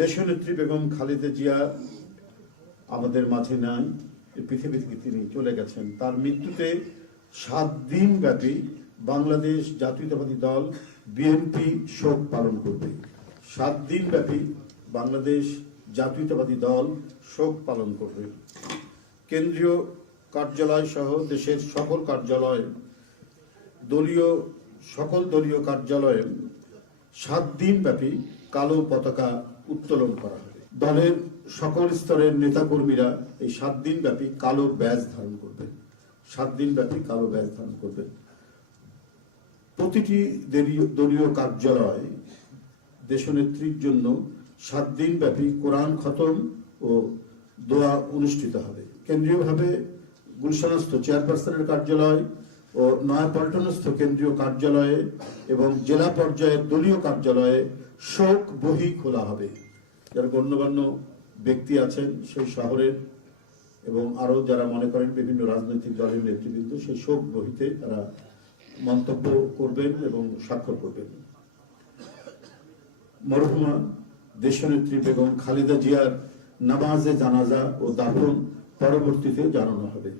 দেশনেত্রী বেগম খালেদা জিয়া আমাদের মাঝে নাই, পৃথিবী থেকে তিনি চলে গেছেন। তার মৃত্যুতে 7 দিন ব্যাপী বাংলাদেশ জাতীয়তাবাদী দল বিএনপি শোক পালন করবে। 7 দিন ব্যাপী বাংলাদেশ জাতীয়তাবাদী দল শোক পালন করবে। কেন্দ্রীয় কার্যালয় সহ দেশের সকল কার্যালয়, সকল দলীয় কার্যালয়ে 7 দিন ব্যাপী কালো পতাকা উত্তোলন করা হবে। দলের সকল স্তরের নেতাকর্মীরা এই 7 দিন ব্যাপী কালো ব্যাজ ধারণ করবেন। 7 দিন ব্যাপী কালো ব্যাজ ধারণ করবেন। প্রতিটি দলীয় কার্যালয় দেশনেত্রীর জন্য 7 দিন ব্যাপী কোরআন খতম ও দোয়া অনুষ্ঠিত হবে। কেন্দ্রীয়ভাবে গুলশানস্থ চেয়ারপারসনের কার্যালয় ও নয়াপল্টনস্থ কেন্দ্রীয় কার্যালয়ে এবং জেলা পর্যায়ের দলীয় কার্যালয়ে শোক বহি খোলা হবে। যারা গণ্যমান্য ব্যক্তি আছেন সেই শহরের এবং আরো যারা মনে করেন বিভিন্ন রাজনৈতিক দলের নেতৃবৃন্দ, সেই শোক বহিতে তারা মন্তব্য করবেন এবং স্বাক্ষর করবেন। মরহুমা দেশনেত্রী বেগম খালেদা জিয়ার নামাজে জানাজা ও দাফন পরবর্তীতে জানানো হবে।